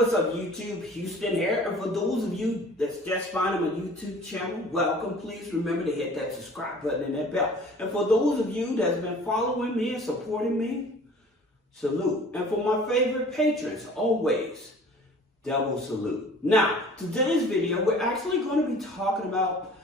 what's up YouTube? Houston here. And for those of you that's just finding my YouTube channel, welcome. Please remember to hit that subscribe button and that bell. And for those of you that's been following me and supporting me, salute. And for my favorite patrons, always double salute. Now, today's video, we're actually going to be talking about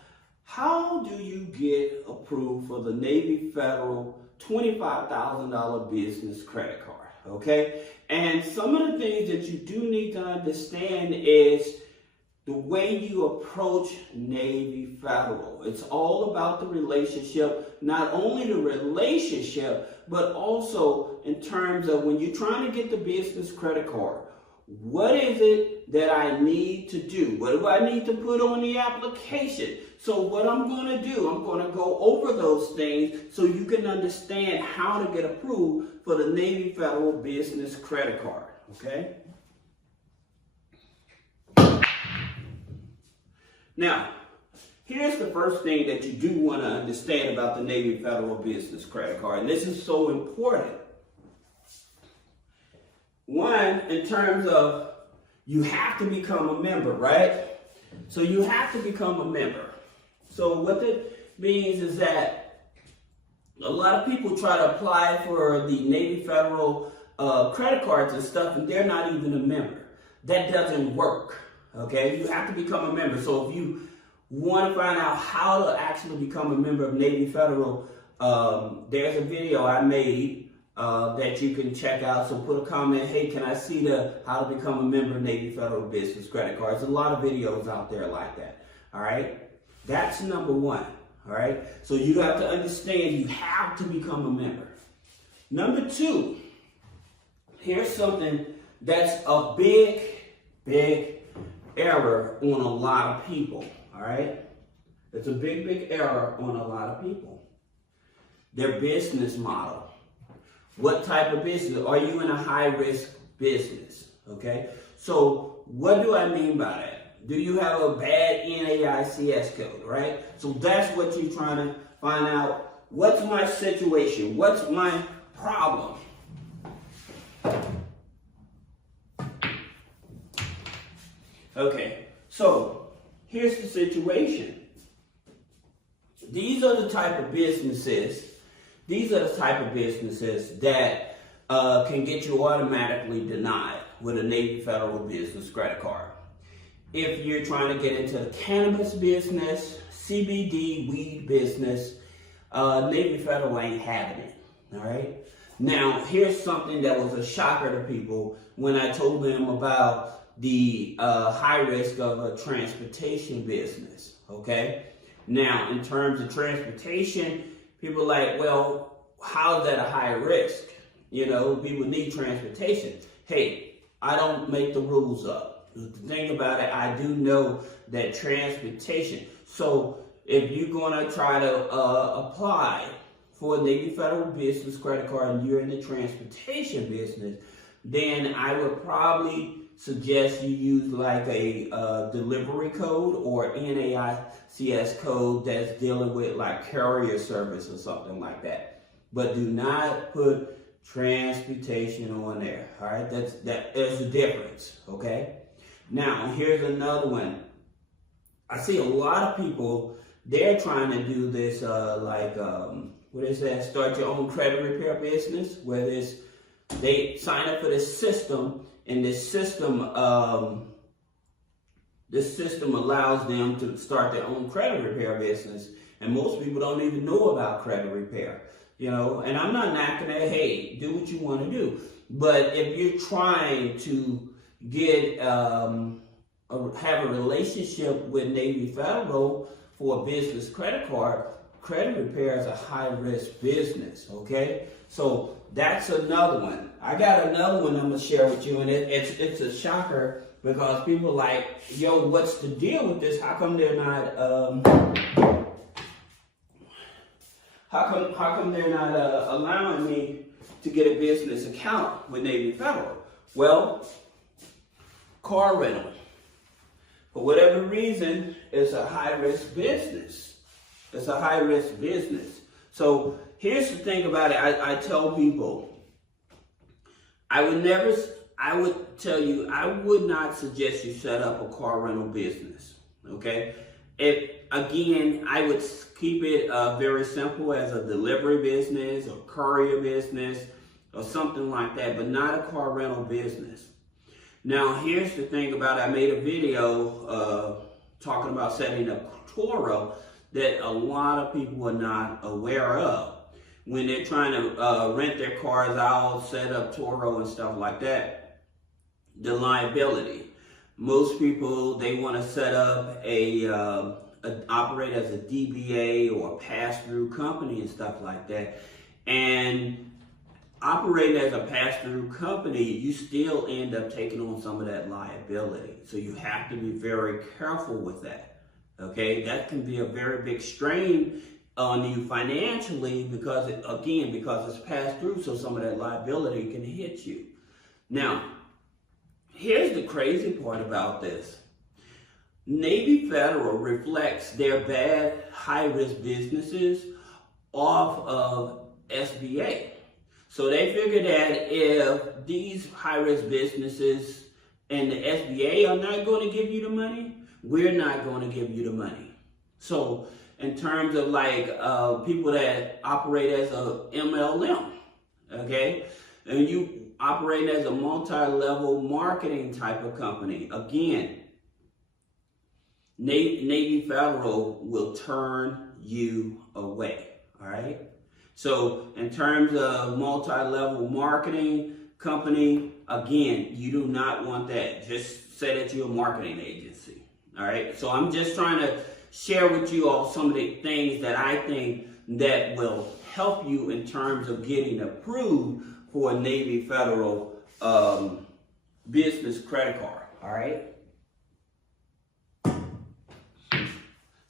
how do you get approved for the Navy Federal $25,000 business credit card. Okay, and some of the things that you do need to understand is the way you approach Navy Federal. It's all about the relationship, not only the relationship, but also in terms of when you're trying to get the business credit card. What is it that I need to do? What do I need to put on the application? So what I'm going to do, I'm going to go over those things so you can understand how to get approved for the Navy Federal Business Credit Card, okay? Now, here's the first thing that you do want to understand about the Navy Federal Business Credit Card, and this is so important. One, in terms of you have to become a member, right? So you have to become a member. So what that means is that a lot of people try to apply for the Navy Federal credit cards and stuff, and they're not even a member. That doesn't work, okay? You have to become a member. So if you want to find out how to actually become a member of Navy Federal, there's a video I made that you can check out. So put a comment, hey, can I see the how to become a member of Navy Federal Business Credit Cards? There's a lot of videos out there like that, all right? That's number one, all right? So you have to understand you have to become a member. Number two, here's something that's a big, big error on a lot of people, all right? It's a big, big error on a lot of people. Their business model. What type of business? Are you in a high-risk business? Okay? So what do I mean by that? Do you have a bad NAICS code, right? So that's what you're trying to find out. What's my situation? What's my problem? Okay, so here's the situation. These are the type of businesses that can get you automatically denied with a Navy Federal Business Credit Card. If you're trying to get into the cannabis business, CBD, weed business, Navy Federal ain't having it, all right? Now, here's something that was a shocker to people when I told them about the high risk of a transportation business, okay? Now, in terms of transportation, people are like, well, how is that a high risk? You know, people need transportation. Hey, I don't make the rules up. The thing about it, I do know that transportation. So if you're going to try to apply for a Navy Federal Business Credit Card and you're in the transportation business, then I would probably suggest you use like a delivery code or NAICS code that's dealing with like carrier service or something like that. But do not put transportation on there, all right? There's a difference, okay? Now, here's another one. I see a lot of people, they're trying to do this what is that? Start your own credit repair business, where they sign up for this system, and this system allows them to start their own credit repair business. And most people don't even know about credit repair, you know. And I'm not knocking it. Hey, do what you want to do. But if you're trying to get have a relationship with Navy Federal for a business credit card, credit repair is a high-risk business, okay? So that's another one. I got another one I'm going to share with you, and it's a shocker because people are like, yo, what's the deal with this? How come they're not, how come they're not allowing me to get a business account with Navy Federal? Well, car rental. For whatever reason, it's a high-risk business. It's a high-risk business. So here's the thing about it. I tell people, I would never I would tell you, I would not suggest you set up a car rental business, okay? Again, I would keep it very simple as a delivery business or courier business or something like that, but not a car rental business. Now, here's the thing about it. I made a video talking about setting up Turo that a lot of people are not aware of. When they're trying to rent their cars out, set up Turo and stuff like that, the liability. Most people, they want to set up operate as a DBA or a pass-through company and stuff like that. And operating as a pass-through company, you still end up taking on some of that liability. So you have to be very careful with that. Okay, that can be a very big strain on you financially because it's passed through, so some of that liability can hit you. Now, here's the crazy part about this. Navy Federal reflects their bad high-risk businesses off of SBA. So they figure that if these high-risk businesses and the SBA are not going to give you the money, we're not going to give you the money. So in terms of like people that operate as a MLM, okay, and you operate as a multi-level marketing type of company, again, Navy Federal will turn you away, all right? So in terms of multi-level marketing company, again, you do not want that. Just say that you're a marketing agency, all right? So I'm just trying to share with you all some of the things that I think that will help you in terms of getting approved for a Navy Federal business credit card, all right?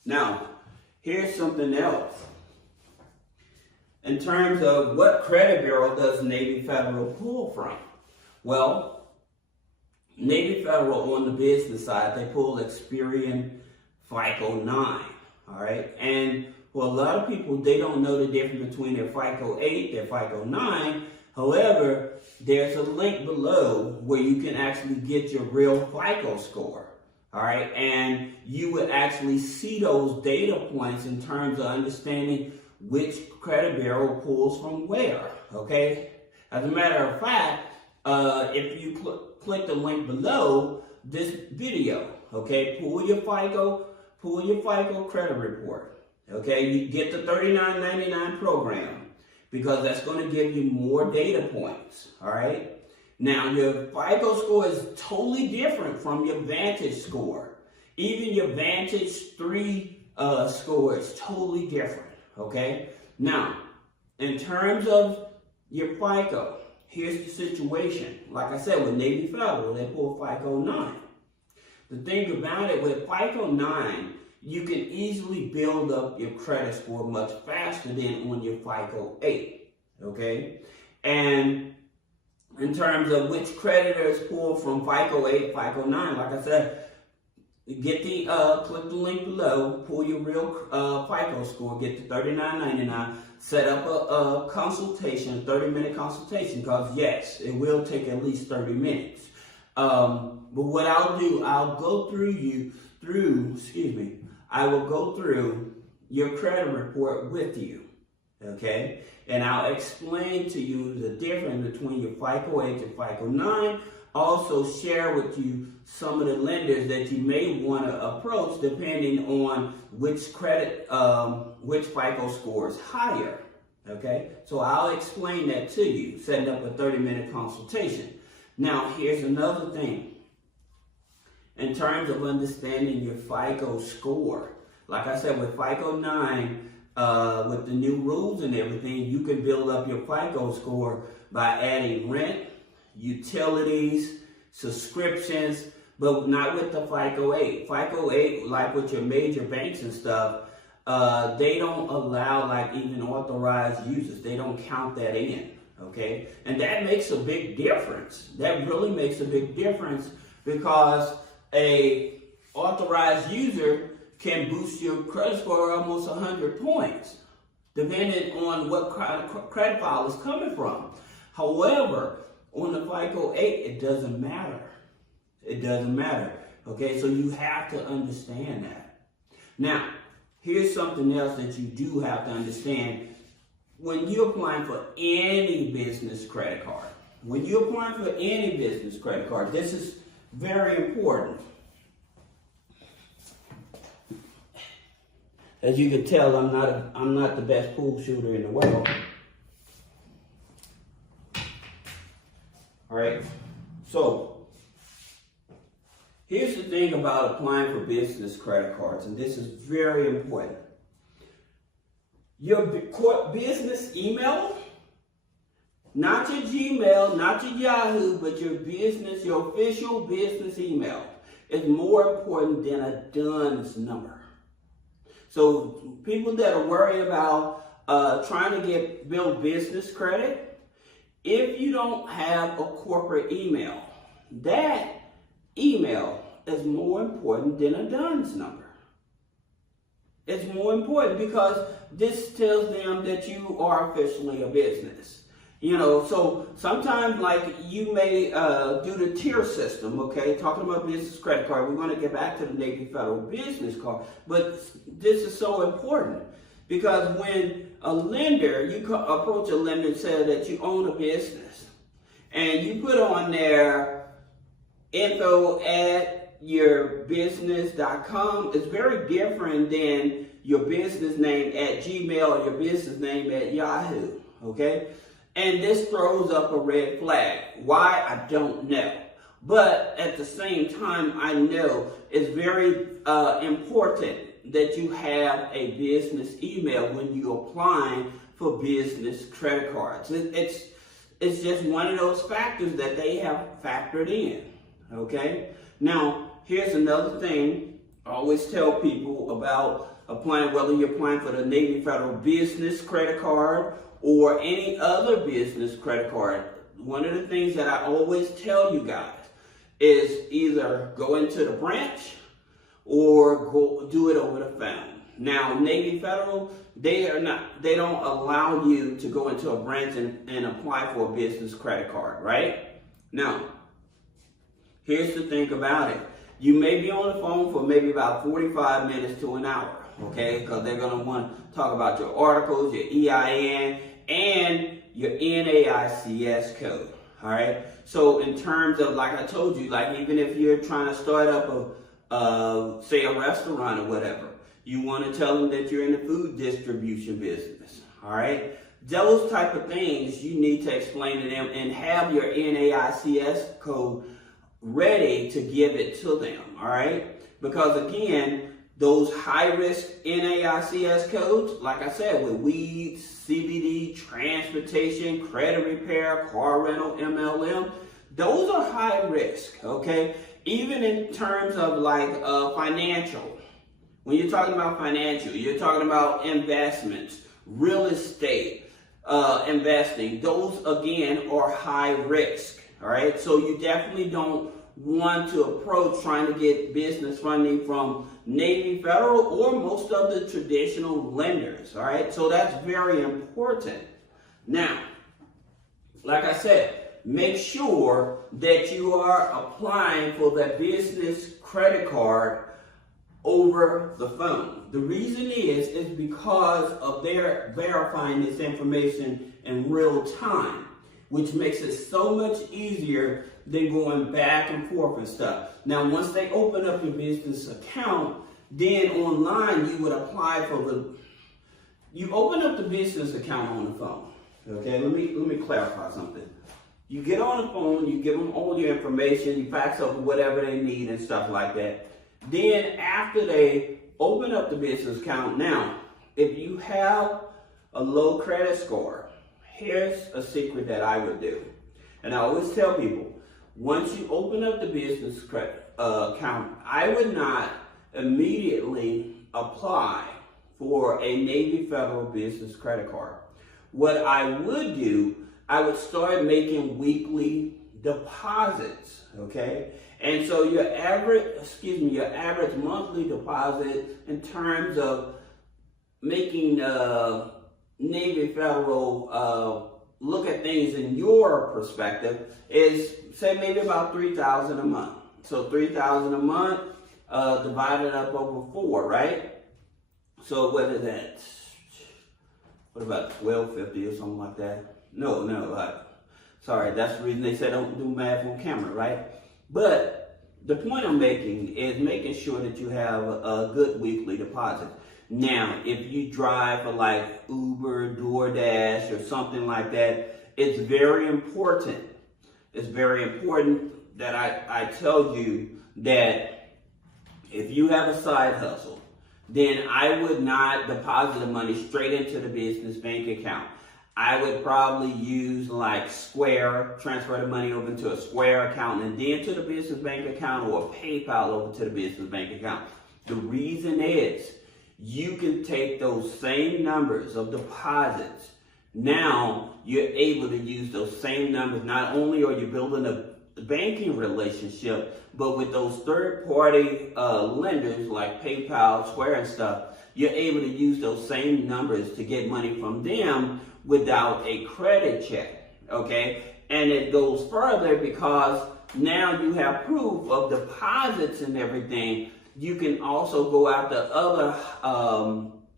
Now, here's something else. In terms of what credit bureau does Navy Federal pull from? Well, Navy Federal on the business side, they pull Experian FICO 9, all right? And for a lot of people, they don't know the difference between their FICO 8, their FICO 9. However, there's a link below where you can actually get your real FICO score, all right? And you would actually see those data points in terms of understanding which credit bureau pulls from where, okay? As a matter of fact, if you click the link below this video, okay, pull your FICO credit report, okay? You get the $39.99 program because that's going to give you more data points, all right? Now, your FICO score is totally different from your Vantage score. Even your Vantage 3 score is totally different. Okay, now, in terms of your FICO, here's the situation. Like I said, with Navy Federal, they pull FICO 9. The thing about it, with FICO 9, you can easily build up your credit score much faster than on your FICO 8, okay? And in terms of which creditors pull from FICO 8, FICO 9, like I said, get the click the link below, pull your real FICO score, get the $39.99, set up a consultation, 30-minute consultation, because yes, it will take at least 30 minutes. But what I'll do, I'll go I will go through your credit report with you, okay? And I'll explain to you the difference between your FICO 8 and FICO 9. Also share with you some of the lenders that you may want to approach depending on which credit, which FICO score is higher, okay? So I'll explain that to you, setting up a 30-minute consultation. Now, here's another thing. In terms of understanding your FICO score, like I said, with FICO 9, with the new rules and everything, you can build up your FICO score by adding rent, utilities, subscriptions, but not with the FICO 8. FICO 8, like with your major banks and stuff, they don't allow like even authorized users. They don't count that in, okay? And that makes a big difference. That really makes a big difference because a authorized user can boost your credit score almost 100 points, depending on what credit file is coming from. However, on the FICO 8, it doesn't matter. It doesn't matter. Okay, so you have to understand that. Now, here's something else that you do have to understand. When you're applying for any business credit card, this is very important. As you can tell, I'm not the best pool shooter in the world. All right, so here's the thing about applying for business credit cards, and this is very important. Your business email, not your Gmail, not your Yahoo, but your official business email is more important than a DUNS number. So people that are worried about trying to build business credit, if you don't have a corporate email, that email is more important than a DUNS number. It's more important because this tells them that you are officially a business. You know, so sometimes like you may do the tier system, okay? Talking about business credit card, we're going to get back to the Navy Federal business card. But this is so important because when a lender, you approach a lender and say that you own a business and you put on their info at yourbusiness.com, it's very different than your business name at Gmail or your business name at Yahoo, okay? And this throws up a red flag. Why? I don't know. But at the same time, I know it's very important that you have a business email when you're applying for business credit cards. It's just one of those factors that they have factored in, okay? Now, here's another thing I always tell people about applying, whether you're applying for the Navy Federal business credit card or any other business credit card. One of the things that I always tell you guys is either go into the branch or go do it over the phone. Now, Navy Federal, they don't allow you to go into a branch and apply for a business credit card, right? Now, here's the thing about it. You may be on the phone for maybe about 45 minutes to an hour, okay? Because they're going to want to talk about your articles, your EIN, and your NAICS code, all right? So in terms of, like I told you, like even if you're trying to start up say a restaurant or whatever, you want to tell them that you're in the food distribution business, all right? Those type of things you need to explain to them and have your NAICS code ready to give it to them, all right? Because again, those high-risk NAICS codes, like I said, with weed, CBD, transportation, credit repair, car rental, MLM, those are high risk, okay? Even in terms of like financial. When you're talking about financial, you're talking about investments, real estate, investing. Those, again, are high risk, all right? So you definitely don't want to approach trying to get business funding from Navy Federal or most of the traditional lenders, all right? So that's very important. Now, like I said, make sure that you are applying for that business credit card over the phone. The reason is because of their verifying this information in real time, which makes it so much easier than going back and forth and stuff. Now, once they open up your business account, then online you would apply for you open up the business account on the phone. Okay, let me clarify something. You get on the phone, you give them all your information, you fax over whatever they need and stuff like that. Then after they open up the business account, now, if you have a low credit score, here's a secret that I would do. And I always tell people, once you open up the business credit account, I would not immediately apply for a Navy Federal business credit card. What I would do, I would start making weekly deposits, okay? And so your average monthly deposit in terms of making Navy Federal look at things in your perspective is, say, maybe about $3,000 a month. So $3,000 a month divided up over 4, right? So what is that? What about $1,250 or something like that? No. Sorry, that's the reason they say don't do math on camera, right? But the point I'm making is making sure that you have a good weekly deposit. Now, if you drive for like Uber, DoorDash, or something like that, it's very important. It's very important that I tell you that if you have a side hustle, then I would not deposit the money straight into the business bank account. I would probably use like Square, transfer the money over into a Square account and then to the business bank account, or PayPal over to the business bank account. The reason is you can take those same numbers of deposits. Now you're able to use those same numbers. Not only are you building a banking relationship, but with those third-party lenders like PayPal, Square, and stuff, you're able to use those same numbers to get money from them without a credit check, okay? And it goes further because now you have proof of deposits and everything. You can also go after other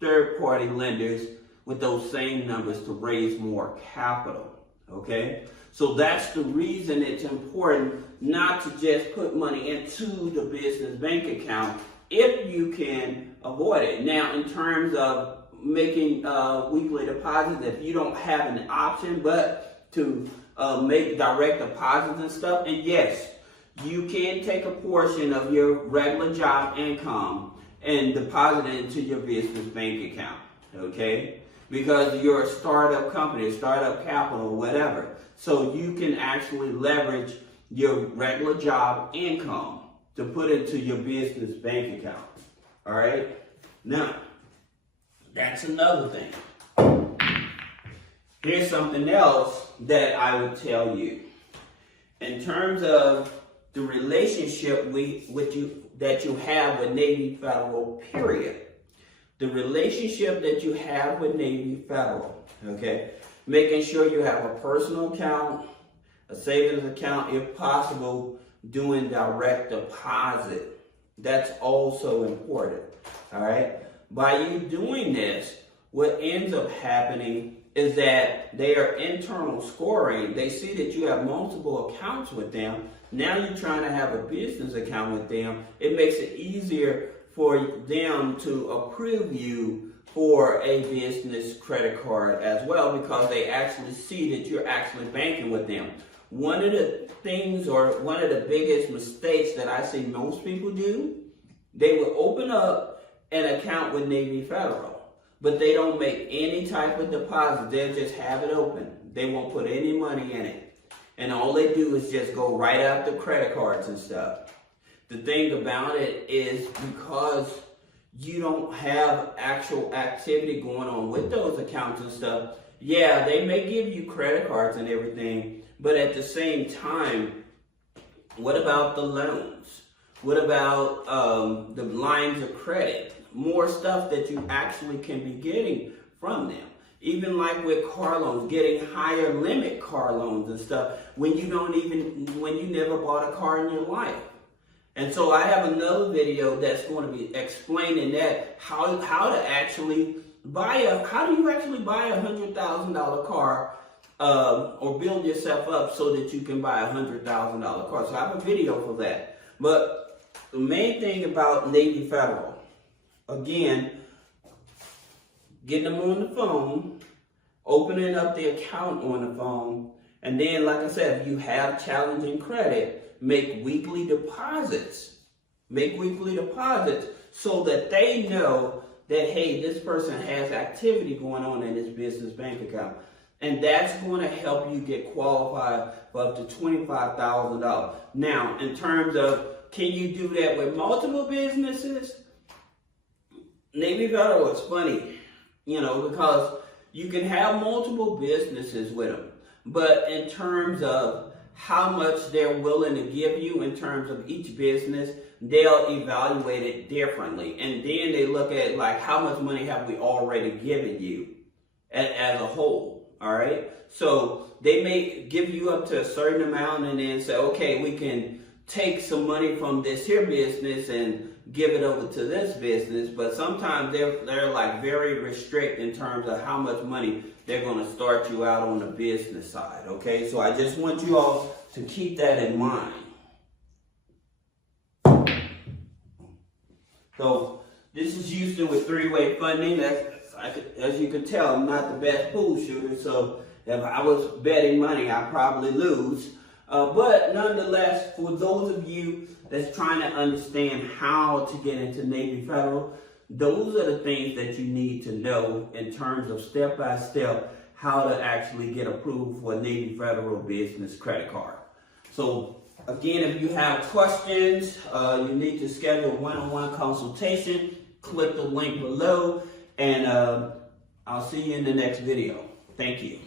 third-party lenders with those same numbers to raise more capital, okay? So that's the reason it's important not to just put money into the business bank account if you can avoid it. Now, in terms of making weekly deposits, if you don't have an option but to make direct deposits and stuff, and yes, you can take a portion of your regular job income and deposit it into your business bank account, okay? Because you're a startup company, startup capital, whatever. So you can actually leverage your regular job income to put into your business bank account, all right? Now, that's another thing. Here's something else that I would tell you. In terms of the relationship that you have with Navy Federal, period. The relationship that you have with Navy Federal, okay? Making sure you have a personal account, a savings account, if possible, doing direct deposit. That's also important, all right? By you doing this, what ends up happening is that they are internal scoring. They see that you have multiple accounts with them. Now you're trying to have a business account with them. It makes it easier for them to approve you for a business credit card as well, because they actually see that you're actually banking with them. One of the things, or one of the biggest mistakes that I see most people do, they will open up an account with Navy Federal, but they don't make any type of deposit. They'll just have it open. They won't put any money in it. And all they do is just go right after credit cards and stuff. The thing about it is, because you don't have actual activity going on with those accounts and stuff, yeah, they may give you credit cards and everything, but at the same time, what about the loans? What about the lines of credit? More stuff that you actually can be getting from them. Even like with car loans, getting higher limit car loans and stuff when you never bought a car in your life. And so I have another video that's going to be explaining that, how do you actually buy a $100,000 car, or build yourself up so that you can buy a $100,000 car. So I have a video for that. But the main thing about Navy Federal, again, getting them on the phone, opening up the account on the phone, and then, like I said, if you have challenging credit, make weekly deposits. Make weekly deposits so that they know that, hey, this person has activity going on in his business bank account. And that's going to help you get qualified for up to $25,000. Now, in terms of, can you do that with multiple businesses? Navy Federal is funny, because you can have multiple businesses with them. But in terms of how much they're willing to give you in terms of each business, they'll evaluate it differently. And then they look at, like, how much money have we already given you as a whole, all right? So they may give you up to a certain amount and then say, okay, we can take some money from this here business and give it over to this business, but sometimes they're like very restrict in terms of how much money they're going to start you out on the business side, okay? So I just want you all to keep that in mind. So this is Houston with three-way funding. As you can tell, I'm not the best pool shooter, so if I was betting money, I'd probably lose. But nonetheless, for those of you that's trying to understand how to get into Navy Federal, those are the things that you need to know in terms of step-by-step how to actually get approved for a Navy Federal business credit card. So again, if you have questions, you need to schedule a one-on-one consultation. Click the link below, and I'll see you in the next video. Thank you.